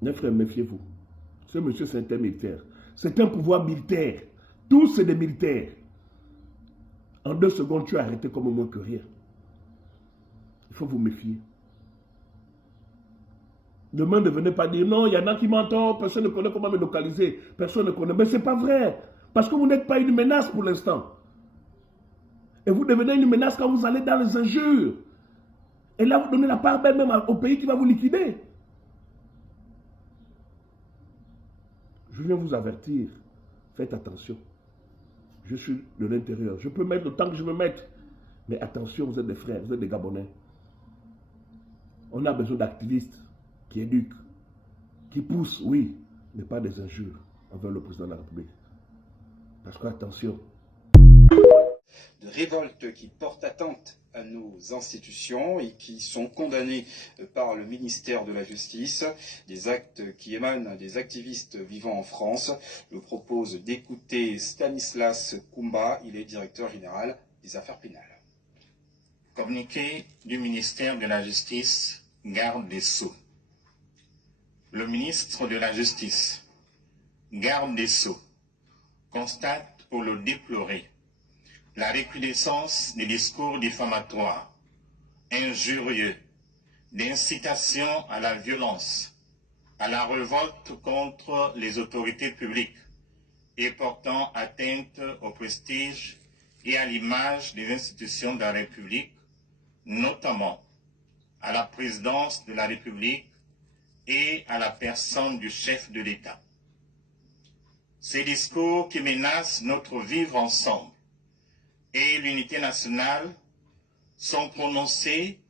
Mes frères, méfiez-vous. Ce monsieur, c'est un militaire. C'est un pouvoir militaire. Tous, c'est des militaires. En 2 secondes, tu es arrêté comme moins que rien. Il faut vous méfier. Demain, ne venez pas dire non, il y en a qui m'entendent, personne ne connaît comment me localiser, personne ne connaît. Mais ce n'est pas vrai. Parce que vous n'êtes pas une menace pour l'instant. Et vous devenez une menace quand vous allez dans les injures. Et là, vous donnez la part belle même au pays qui va vous liquider. Je viens vous avertir. Faites attention. Je suis de l'intérieur. Je peux mettre le temps que je veux mettre. Mais attention, vous êtes des frères, vous êtes des Gabonais. On a besoin d'activistes qui éduquent, qui poussent, oui, mais pas des injures envers le président de la République. Parce que, attention. De révoltes qui portent atteinte à nos institutions et qui sont condamnées par le ministère de la Justice, des actes qui émanent des activistes vivant en France. Je vous propose d'écouter Stanislas Koumba, il est directeur général des affaires pénales. Communiqué du ministère de la Justice, garde des Sceaux. Le ministre de la Justice, garde des Sceaux, constate pour le déplorer la recrudescence des discours diffamatoires, injurieux, d'incitation à la violence, à la révolte contre les autorités publiques et portant atteinte au prestige et à l'image des institutions de la République, notamment à la présidence de la République et à la personne du chef de l'État. Ces discours qui menacent notre vivre ensemble et l'unité nationale sont prononcés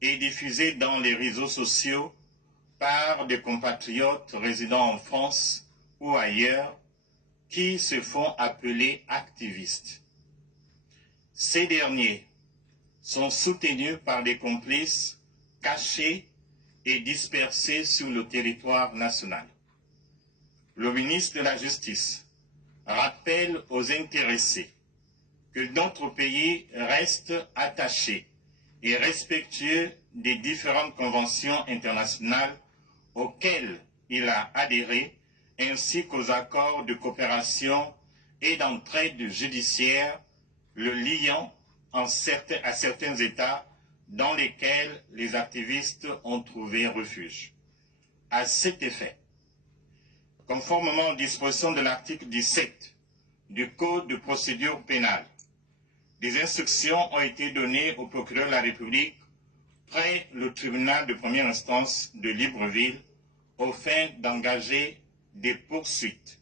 et diffusés dans les réseaux sociaux par des compatriotes résidant en France ou ailleurs qui se font appeler activistes. Ces derniers sont soutenus par des complices cachés et dispersés sur le territoire national. Le ministre de la Justice rappelle aux intéressés que notre pays reste attaché et respectueux des différentes conventions internationales auxquelles il a adhéré, ainsi qu'aux accords de coopération et d'entraide judiciaire le liant à certains États dans lesquels les activistes ont trouvé refuge. À cet effet, conformément aux dispositions de l'article 17 du Code de procédure pénale, des instructions ont été données au procureur de la République près le tribunal de première instance de Libreville aux fins d'engager des poursuites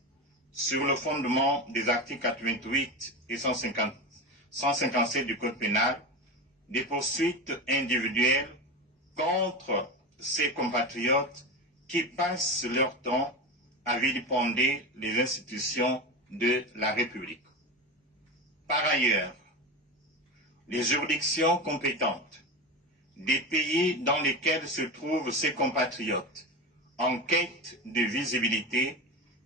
sur le fondement des articles 88 et 157 du Code pénal, des poursuites individuelles contre ces compatriotes qui passent leur temps à vilipender les institutions de la République. Par ailleurs, les juridictions compétentes des pays dans lesquels se trouvent ces compatriotes en quête de visibilité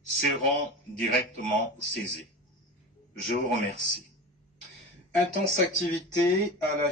seront directement saisies. Je vous remercie. Intense activité à la